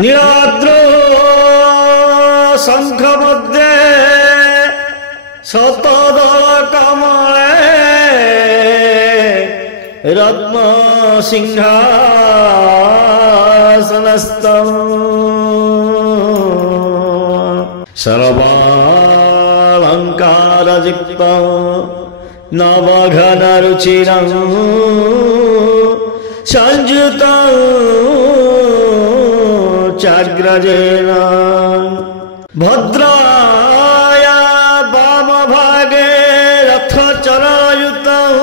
नीलाद्र शंख मध्ये शतदल कमले रत्न सिंहासनस्थं सर्वालंकारयुक्तं नवघनरुचिरं संयुतं चाग्रजेन भद्राया वामभागे रथचरायुतं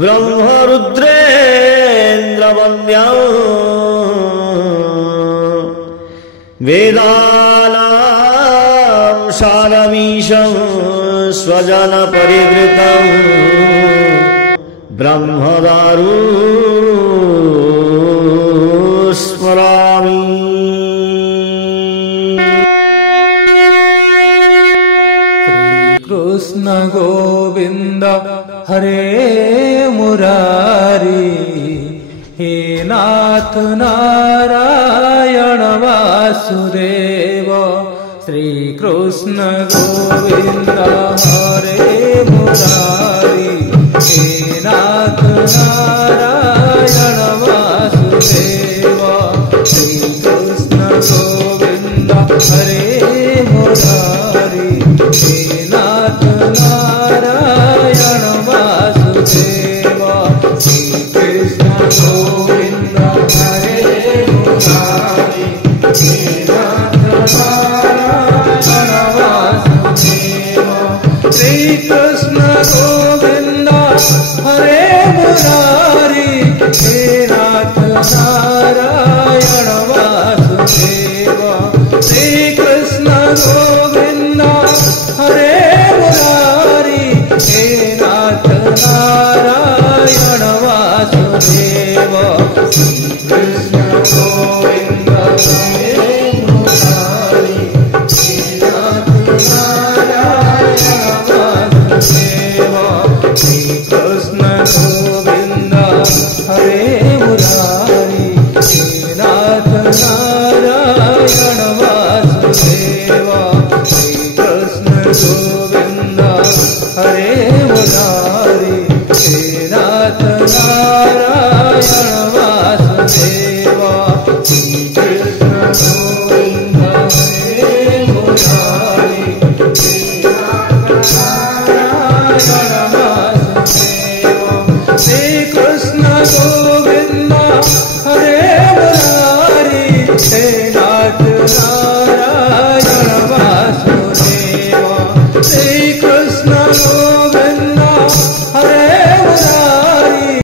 ब्रह्मरुद्रेन्द्रवन्द्यं वेदानां सारमीशं स्वजनपरिवृतं ब्रह्मदारु स्मरामि। कृष्ण गोविंद हरे मुरारी हे नाथ नारायण वासुदेव। श्री कृष्ण गोविंद हरे मुरारी हे नाथ नारायण वासुदेव। श्री कृष्ण गोविंद हरे मुरारी हे नाथ नारायण वासुदेव। श्री कृष्ण गोविंद हरे मुरारी हे नाथ नारायण वासुदेव। श्री कृष्ण गोविंद हरे मुरारी हे नाथ नारायण वासुदेव। श्री कृष्ण गोविंद हरे मुरारी हे नाथ नारायण वासुदेव। श्री कृष्ण गोविंद हरे मुरारी हे नाथ नारायण वासुदेव। श्री कृष्ण गोविंद हरे मुरारी हे नाथ नारायण वासुदेव। श्री कृष्ण गोविंद हरे मुरारी हे नाथ नारायण वासुदेव। श्री कृष्ण गोविंद हरे मुरारी हे नाथ नारायण वासुदेव। श्री कृष्ण गोविंद हरे मुरारी हे नाथ नारायण वासुदेव। श्री कृष्ण गोविंद